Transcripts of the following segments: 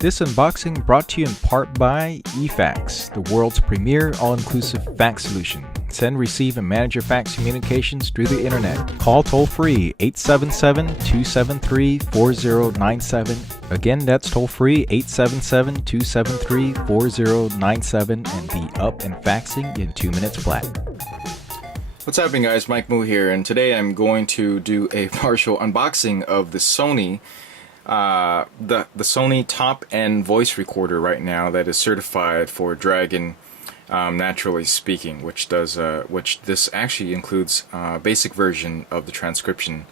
This unboxing brought to you in part by eFax, the world's premier all-inclusive fax solution. Send, receive, and manage your fax communications through the internet. Call toll-free 877-273-4097. Again, that's toll-free 877-273-4097 and be up and faxing in 2 minutes flat. What's happening, guys? Mike Moo here, and today I'm going to do a partial unboxing of the Sony the Sony top-end voice recorder right now that is certified for Dragon Naturally Speaking, which this actually includes basic version of the transcription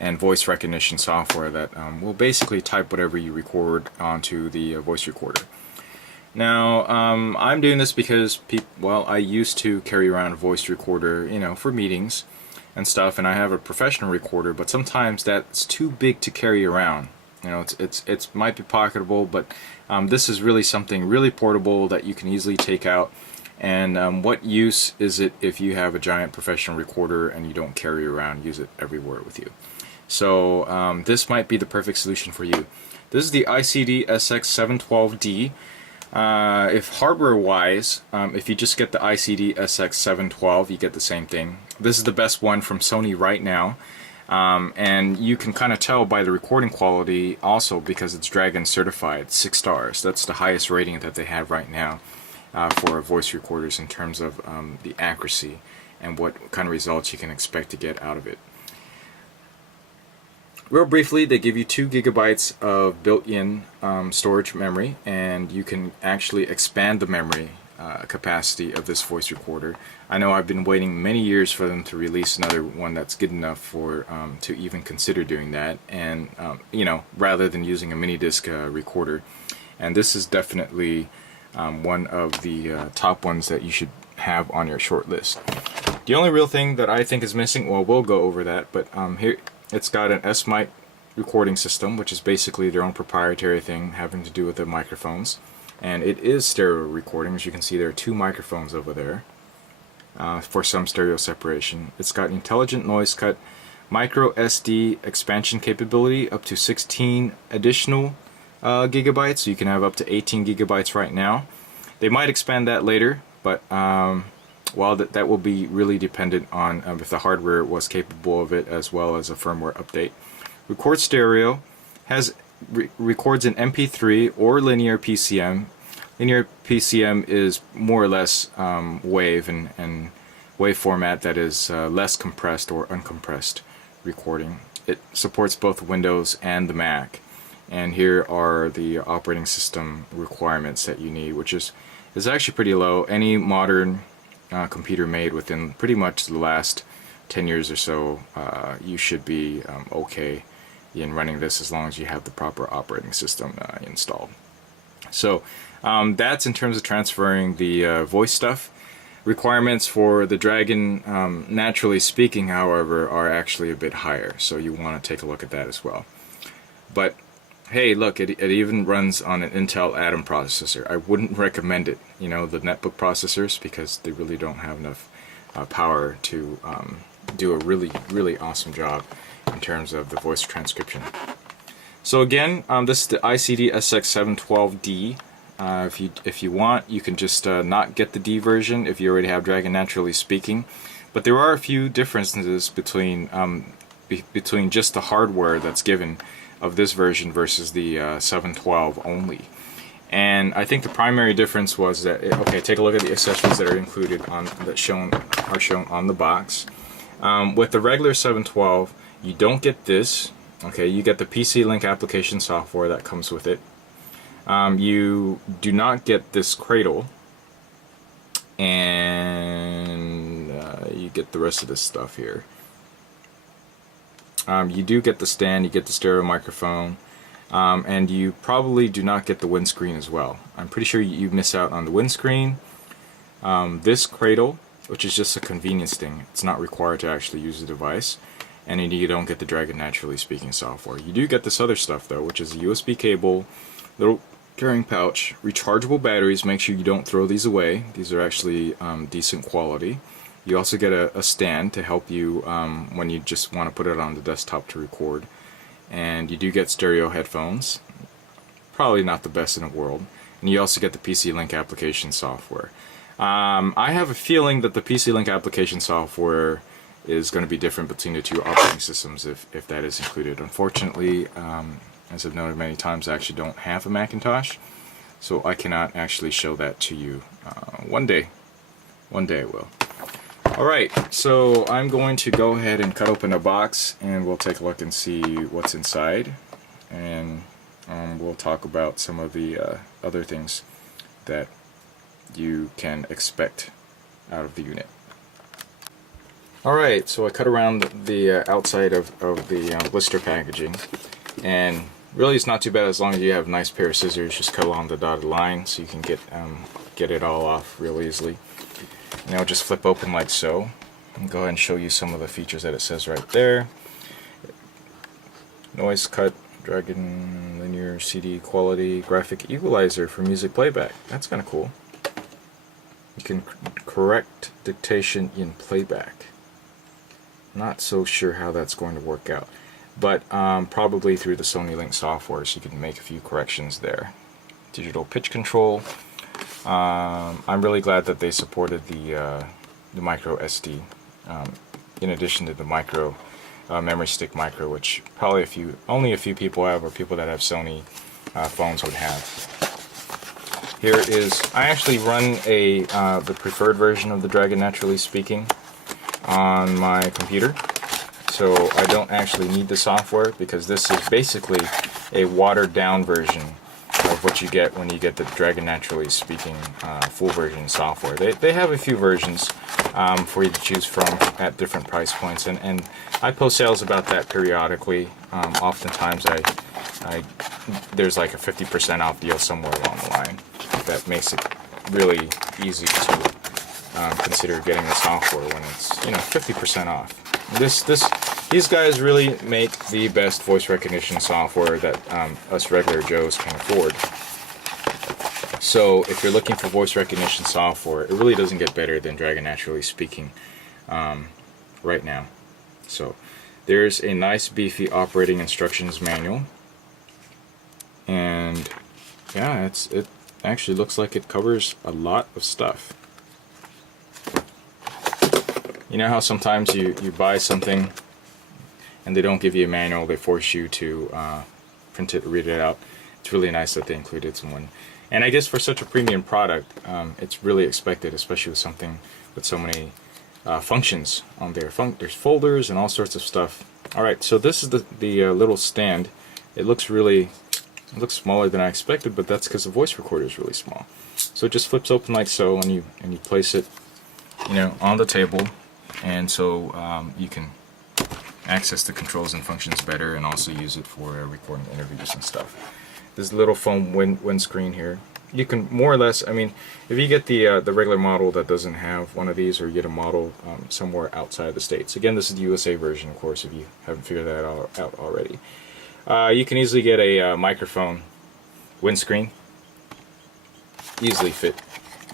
and voice recognition software that will basically type whatever you record onto the voice recorder. Now, I'm doing this because I used to carry around a voice recorder, for meetings and stuff, and I have a professional recorder, but sometimes that's too big to carry around. It might be pocketable, but this is really something really portable that you can easily take out. And what use is it if you have a giant professional recorder and you don't carry around, use it everywhere with you? So this might be the perfect solution for you. This is the ICD-SX712D. If hardware-wise, if you just get the ICD-SX712, you get the same thing. This is the best one from Sony right now. And you can kind of tell by the recording quality also because it's Dragon certified, 6 stars. That's the highest rating that they have right now for voice recorders in terms of the accuracy and what kind of results you can expect to get out of it. Real briefly, they give you 2 gigabytes of built-in storage memory, and you can actually expand the memory capacity of this voice recorder. I know I've been waiting many years for them to release another one that's good enough for to even consider doing that, and rather than using a mini disc recorder. And this is definitely one of the top ones that you should have on your short list. The only real thing that I think is missing, well, we'll go over that, but here it's got an S-mic recording system, which is basically their own proprietary thing having to do with the microphones. And it is stereo recording. As you can see, there are 2 microphones over there for some stereo separation. It's got intelligent noise cut, micro SD expansion capability up to 16 additional gigabytes. So you can have up to 18 gigabytes right now. They might expand that later, but that will be really dependent on if the hardware was capable of it, as well as a firmware update. Record stereo, records in MP3 or linear PCM. Linear PCM is more or less wave and wave format that is less compressed or uncompressed recording. It supports both Windows and the Mac. And here are the operating system requirements that you need, which is actually pretty low. Any modern computer made within pretty much the last 10 years or so, you should be okay in running this as long as you have the proper operating system installed. So that's in terms of transferring the voice stuff. Requirements for the Dragon Naturally Speaking, however, are actually a bit higher, so you want to take a look at that as well. But hey, look, it even runs on an Intel Atom processor. I wouldn't recommend it, the netbook processors, because they really don't have enough power to do a really, really awesome job in terms of the voice transcription. So again, this is the ICD-SX712D. If you want, you can just not get the D version if you already have Dragon Naturally Speaking. But there are a few differences between just the hardware that's given of this version versus the 712 only. And I think the primary difference was that, okay, take a look at the accessories that are included are shown on the box. With the regular 712, you don't get this. Okay, you get the PC Link application software that comes with it. You do not get this cradle, and you get the rest of this stuff here. You do get the stand, you get the stereo microphone, and you probably do not get the windscreen as well. I'm pretty sure you miss out on the windscreen. This cradle, which is just a convenience thing, it's not required to actually use the device. And you don't get the Dragon Naturally Speaking software. You do get this other stuff though, which is a USB cable, little carrying pouch, rechargeable batteries. Make sure you don't throw these away. These are actually decent quality. You also get a stand to help you when you just want to put it on the desktop to record. And you do get stereo headphones. probably not the best in the world. And you also get the PC Link application software. I have a feeling that the PC Link application software is going to be different between the two operating systems if that is included. Unfortunately, as I've noted many times, I actually don't have a Macintosh, so I cannot actually show that to you. One day I will. Alright, so I'm going to go ahead and cut open a box and we'll take a look and see what's inside, and we'll talk about some of the other things that you can expect out of the unit. Alright, so I cut around the outside of the blister packaging, and really it's not too bad as long as you have a nice pair of scissors. Just cut along the dotted line so you can get it all off real easily. Now just flip open like so, and go ahead and show you some of the features that it says right there. Noise cut, Dragon linear CD quality, graphic equalizer for music playback. That's kind of cool. You can correct dictation in playback. Not so sure how that's going to work out, but probably through the Sony Link software, so you can make a few corrections there. Digital pitch control. I'm really glad that they supported the micro SD, in addition to the micro memory stick micro, which probably only a few people have, or people that have Sony phones would have. Here is, I actually run the preferred version of the Dragon Naturally Speaking on my computer, so I don't actually need the software, because this is basically a watered down version of what you get when you get the Dragon Naturally Speaking full version software. They have a few versions for you to choose from at different price points, and I post sales about that periodically. Oftentimes there's like a 50% off deal somewhere along the line that makes it really easy to consider getting the software when it's 50% off. These guys really make the best voice recognition software that us regular Joes can afford. So if you're looking for voice recognition software, it really doesn't get better than Dragon Naturally Speaking right now. So there's a nice beefy operating instructions manual, and yeah, it actually looks like it covers a lot of stuff. You know how sometimes you buy something and they don't give you a manual, they force you to print it, read it out. It's really nice that they included one. And I guess for such a premium product, it's really expected, especially with something with so many functions on there. There's folders and all sorts of stuff. Alright, so this is the little stand. It looks smaller than I expected, but that's because the voice recorder is really small. So it just flips open like so, and you place it on the table, and so you can access the controls and functions better, and also use it for recording interviews and stuff. This little foam windscreen here, you can more or less, if you get the regular model that doesn't have one of these, or you get a model somewhere outside the States. Again, this is the USA version, of course, if you haven't figured that out already. You can easily get a microphone windscreen. Easily fit,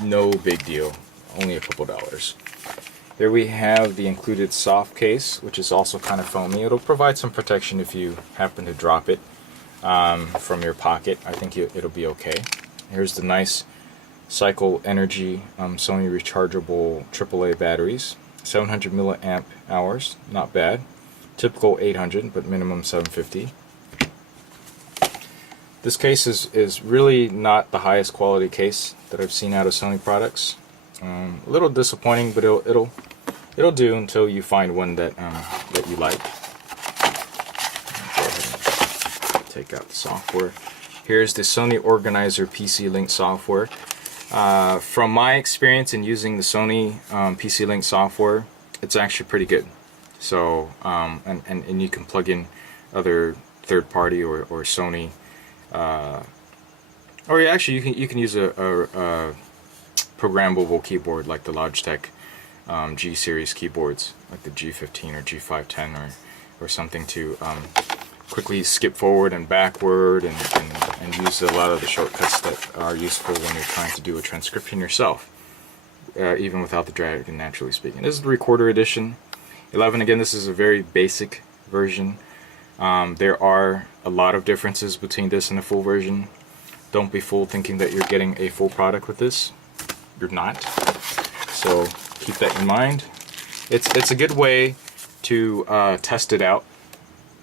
no big deal, only a couple dollars. There we have the included soft case, which is also kind of foamy. It'll provide some protection if you happen to drop it from your pocket. I think it'll be okay. Here's the nice Cycle Energy Sony rechargeable AAA batteries. 700 milliamp hours, not bad. Typical 800, but minimum 750. This case is really not the highest quality case that I've seen out of Sony products. A little disappointing, but it'll do until you find one that you like. Go ahead and take out the software. Here's the Sony Organizer PC Link software. From my experience in using the Sony PC Link software, it's actually pretty good. So and you can plug in other third-party or Sony, or actually you can use a programmable keyboard like the Logitech G series keyboards, like the G15 or G510 or something, to quickly skip forward and backward and use a lot of the shortcuts that are useful when you're trying to do a transcription yourself, even without the Dragon Naturally Speaking. This is the Recorder Edition 11. Again, this is a very basic version. There are a lot of differences between this and the full version. Don't be fooled thinking that you're getting a full product with this. You're not. So keep that in mind. It's a good way to test it out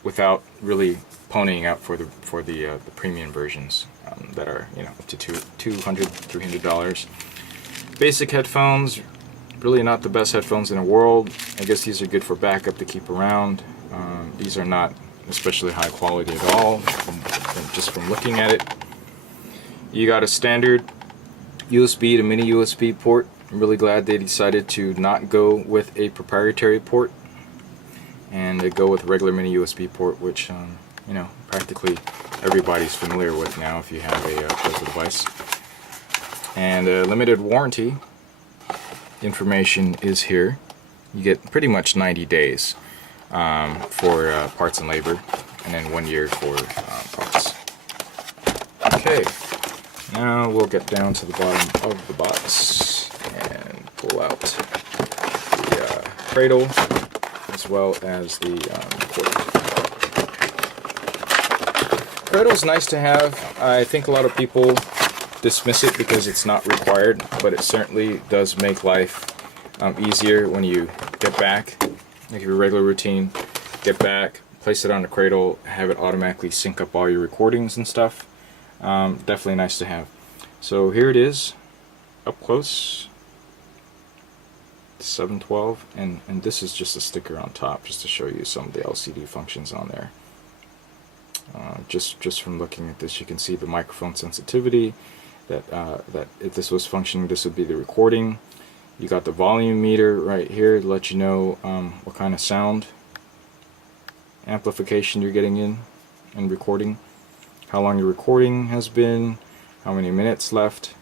without really ponying up for the premium versions that are, you know, up to $200-$300. Basic headphones, really not the best headphones in the world. I guess these are good for backup to keep around. These are not especially high quality at all, just from looking at it. You got a standard USB to mini USB port. I'm really glad they decided to not go with a proprietary port and to go with a regular mini USB port, which you know, practically everybody's familiar with now if you have a Pezzo device. And limited warranty information is here. You get pretty much 90 days for parts and labor, and then 1 year for parts. Okay, now we'll get down to the bottom of the box and pull out the cradle as well as the cord. Cradle is nice to have. I think a lot of people dismiss it because it's not required, but it certainly does make life easier when you get back, like your regular routine, get back, place it on the cradle, have it automatically sync up all your recordings and stuff. Definitely nice to have. So here it is, up close, 712, and this is just a sticker on top just to show you some of the LCD functions on there. Just from looking at this, you can see the microphone sensitivity, that if this was functioning, this would be the recording. You got the volume meter right here to let you know what kind of sound amplification you're getting in and recording, how long your recording has been, how many minutes left,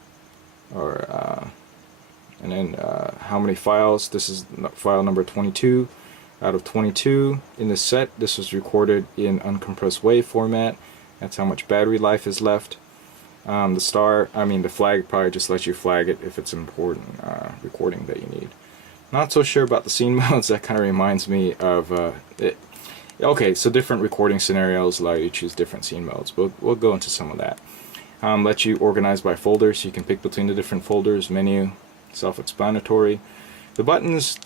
or and then how many files. This is file number 22 out of 22 in the set. This was recorded in uncompressed WAV format. That's how much battery life is left. The flag probably just lets you flag it if it's an important recording that you need. Not so sure about the scene modes. That kind of reminds me of it. Okay, so different recording scenarios allow you to choose different scene modes. We'll go into some of that. Let you organize by folders, so you can pick between the different folders. Menu, self-explanatory. The buttons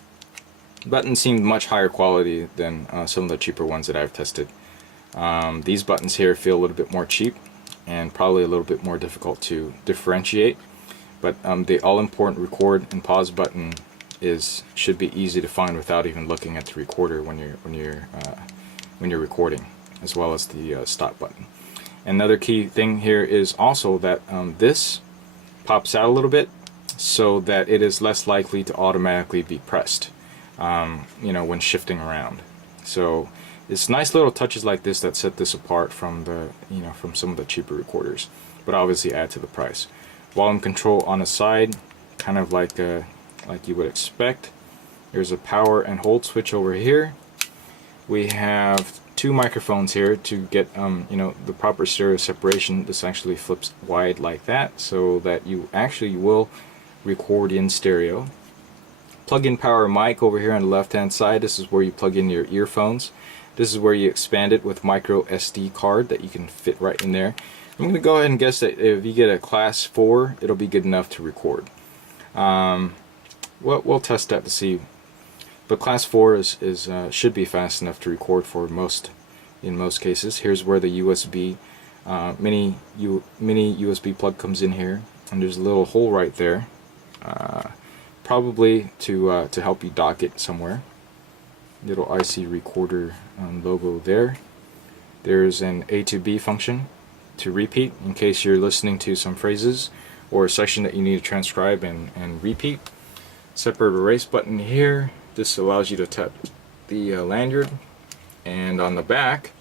seem much higher quality than some of the cheaper ones that I've tested. These buttons here feel a little bit more cheap and probably a little bit more difficult to differentiate, but the all-important record and pause button should be easy to find without even looking at the recorder when you're recording, as well as the stop button. Another key thing here is also that this pops out a little bit so that it is less likely to automatically be pressed, you know, when shifting around. So it's nice little touches like this that set this apart from from some of the cheaper recorders, but obviously add to the price. Volume control on the side, kind of like you would expect. There's a power and hold switch over here. We have two microphones here to get the proper stereo separation. This actually flips wide like that, so that you actually will record in stereo. Plug-in power mic over here on the left-hand side. This is where you plug in your earphones. This is where you expand it with micro SD card that you can fit right in there. I'm going to go ahead and guess that if you get a class 4, it'll be good enough to record. We'll test that to see. But class 4 should be fast enough to record in most cases. Here's where the USB mini USB plug comes in here, and there's a little hole right there, probably to help you dock it somewhere. Little IC recorder logo there. There's an A to B function to repeat in case you're listening to some phrases or a section that you need to transcribe and repeat. Separate erase button here. This allows you to tap the lanyard. And on the back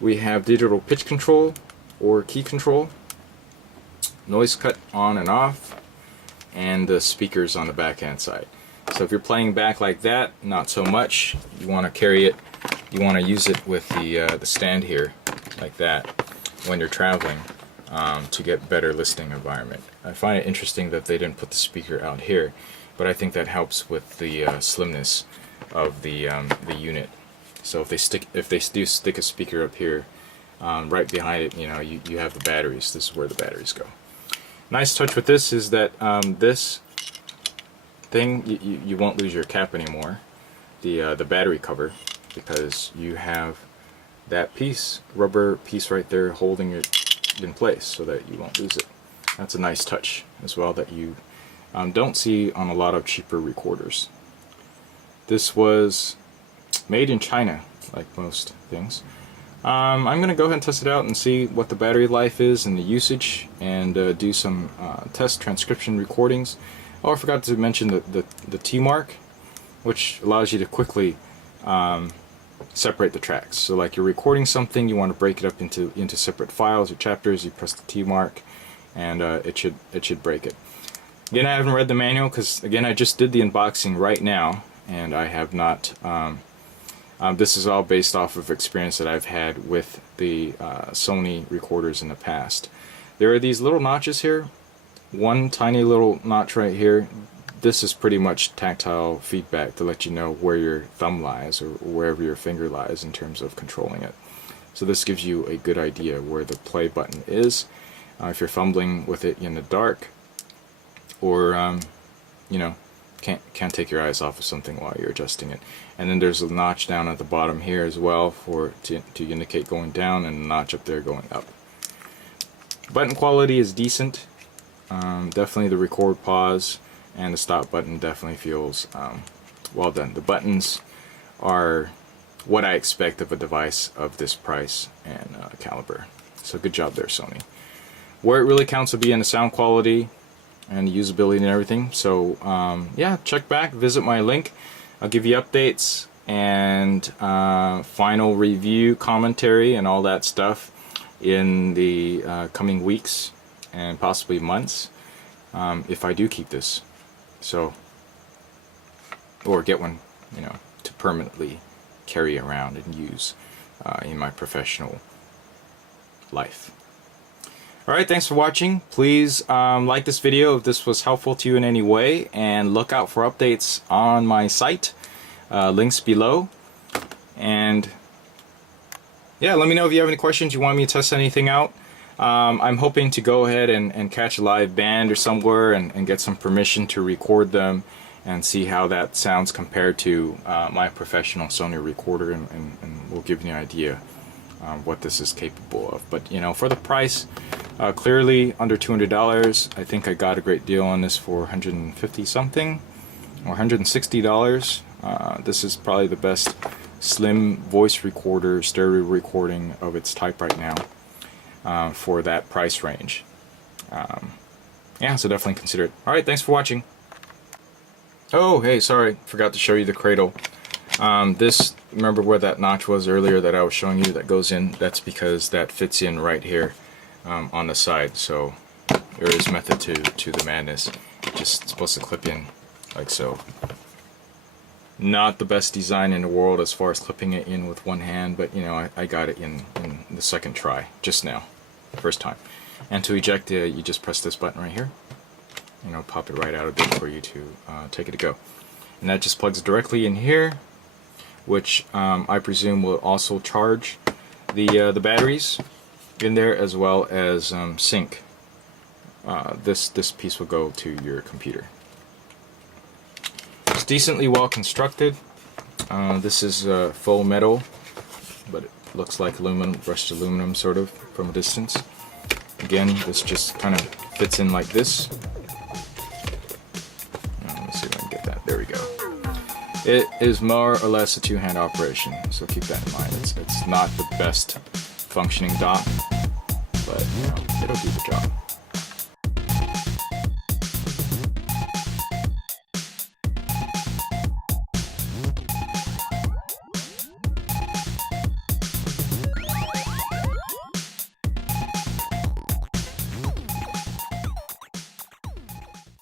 we have digital pitch control or key control, noise cut on and off, and the speakers on the back hand side. So if you're playing back like that, not so much. You want to carry it, you want to use it with the stand here, like that, when you're traveling, to get better listening environment. I find it interesting that they didn't put the speaker out here, but I think that helps with the slimness of the unit. So if they do stick a speaker up here, right behind it, you have the batteries. This is where the batteries go. Nice touch with this is that this thing, you won't lose your cap anymore, the battery cover, because you have that rubber piece right there holding it in place so that you won't lose it. That's a nice touch as well that you don't see on a lot of cheaper recorders. This was made in China, like most things. I'm going to go ahead and test it out and see what the battery life is and the usage, and do some test transcription recordings. Oh, I forgot to mention the T mark, which allows you to quickly separate the tracks. So like you're recording something, you want to break it up into separate files or chapters, you press the T mark, and it should break it. Again, I haven't read the manual because, again, I just did the unboxing right now, and I have not. This is all based off of experience that I've had with the Sony recorders in the past. There are these little notches here. One tiny little notch right here. This is pretty much tactile feedback to let you know where your thumb lies or wherever your finger lies in terms of controlling it. So this gives you a good idea where the play button is. If you're fumbling with it in the dark, or can't take your eyes off of something while you're adjusting it. And then there's a notch down at the bottom here as well to indicate going down, and a notch up there going up. Button quality is decent. Definitely the record, pause, and the stop button definitely feels well done. The buttons are what I expect of a device of this price and caliber. So good job there, Sony. Where it really counts will be in the sound quality and the usability and everything. So yeah, check back, visit my link. I'll give you updates and final review, commentary, and all that stuff in the coming weeks and possibly months, if I do keep this. So, or get one, to permanently carry around and use in my professional life. Alright, thanks for watching. Please like this video if this was helpful to you in any way, and look out for updates on my site. Links below. And yeah, let me know if you have any questions, you want me to test anything out. I'm hoping to go ahead and catch a live band or somewhere and get some permission to record them and see how that sounds compared to my professional Sony recorder, and we'll give you an idea what this is capable of. But for the price, clearly under $200. I think I got a great deal on this for $150 something or $160. This is probably the best slim voice recorder, stereo recording of its type right now for that price range. Yeah, so definitely consider it. Alright, thanks for watching. Oh, hey, sorry, forgot to show you the cradle. Remember where that notch was earlier that I was showing you that goes in? That's because that fits in right here on the side. So there is method to the madness. Just supposed to clip in like so. Not the best design in the world as far as clipping it in with one hand, but I got it in the second try, just now, first time. And to eject it, you just press this button right here. Pop it right out of there for you to take it to go. And that just plugs directly in here, which I presume will also charge the batteries in there, as well as sync. This piece will go to your computer. It's decently well constructed. This is faux metal, but it looks like aluminum, brushed aluminum sort of from a distance. Again, this just kind of fits in like this. Let me see if I can get that. There we go. It is more or less a two-hand operation, so keep that in mind. It's not the best functioning dock, but it'll do the job.